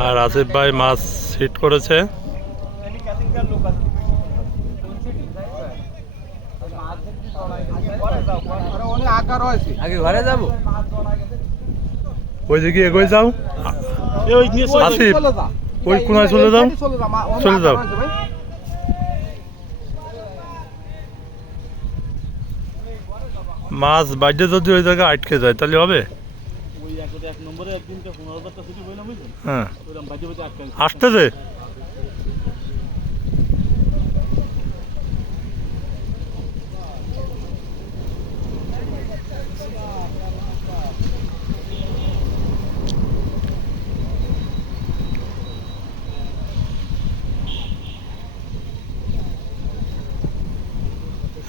আর আসিফ ভাই মাছ হিট করেছে। এগোয় যাও। আসিফ ওই কোনায় চলে যাও। চলে যাও। মাছ বাইরে যদি ওই জায়গায় আটকে যায় তাহলে হবে? ওই এক এক নম্বরে একদিনকে পনেরো হাজারটা সিটি বললাম বুঝলেন? হ্যাঁ। ওইরকম বাজে বাজে আটকা আসতেছে?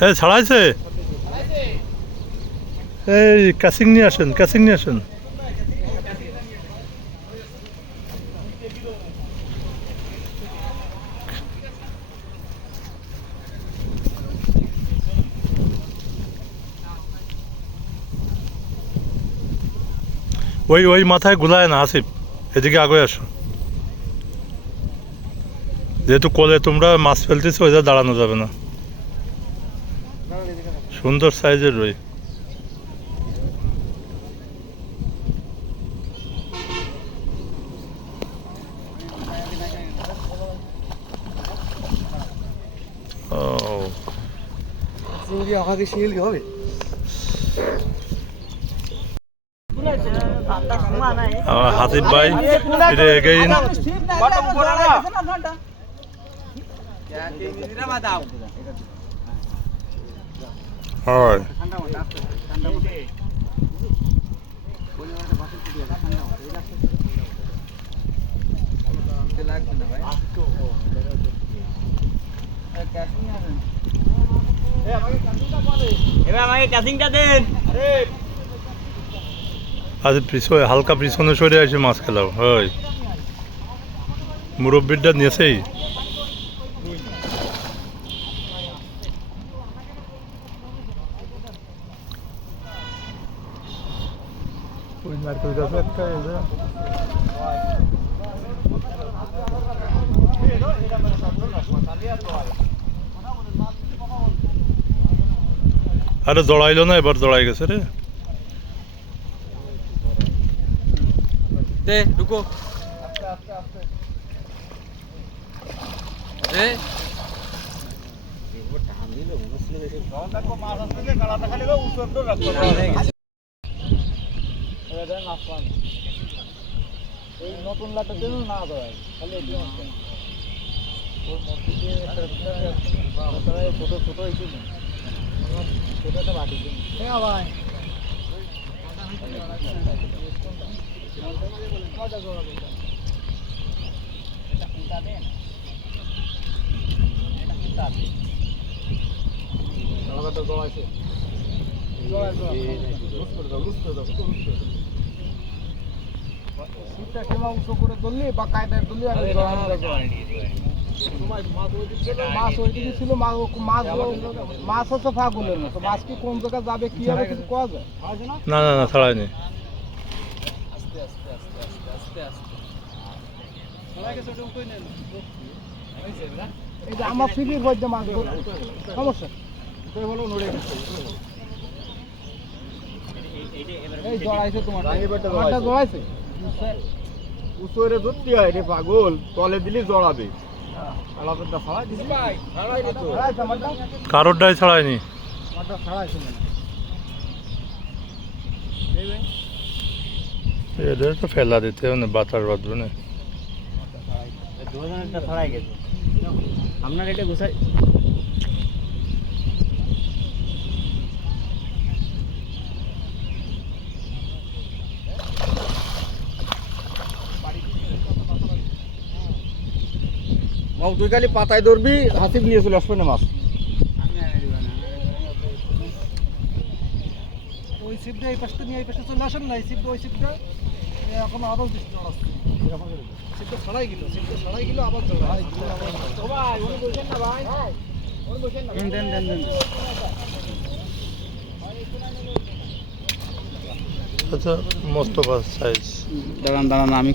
এ ছাড়াইছে? এই ক্যাসিং নিয়ে আসেন ক্যাসিং নিয়ে আসেন। ওই ওই মাথায় গুলায় না, আসিফ। এদিকে আগে আসো। যেহেতু কোলে তোমরা মাছ ফেলতেছো ওইটা দাঁড়ানো যাবে না। সুন্দর সাইজের রই। আমাকে শিল হবে? আমার হাসিফ ভাই এগেইন হয়। এবার আমাকে ক্যাসিংটা দেন। আজ পিছনে হালকা পিছনে সরে আসে মাছ খেলাও হয় মুরব্বিরটা নিয়েছেই। আরে জড়াইলো না, এবার জড়াই গেছে রে দে ঢুকো দে নতুন লাটা দেন না খালি ছোট ছোট হয়েছে না ছোট একটা বাটি ভাই উঁচু করে তুললি বা কায়দায় আর মাছ ওই দিকে ছিল মাছ মাছ মাছ কি কোন জায়গায় যাবে কি হবে কিছু কোয়া যায় না না না ছাড়াইনি আস্তে আস্তে আস্তে আস্তে আস্তে। আস্তে এই যে আমার ফিলির মধ্যে মাছ সমস্যা? এই জড়াইছে তোমার। আমারটা জড়াইছে। উচরে ধরতে হয় রে পাগল তলে দিলে জড়াবে। জড়াইছে কারোরটাই ছাড়াইনি আমারটা ছাড়াইছে মানে এটা তো ফেলা দিতে হবে না বাতাস বাঁধবে না। দুজনেরটা ছড়াই গেছে। আপনার এটা গুছাই। মাও তুই খালি পাতায় ধরবি হাসিব নিয়ে চলে আসবে না মাছ? সিপটা এই পাশটা নিয়ে এই পাশে চলে আসেন না এই সিপটা ওই সিপটা এ এখন আরও বেশি জড়াচ্ছে সিপটা ছড়াই গেল সিপটা ছড়াই গেল আবার জড়াই ভাই উনি বলছেন না ভাই উনি বলছেন না দেন দেন দেন দেন। আচ্ছা মোস্তফা সাইজ। দাঁড়ান দাঁড়ান আমি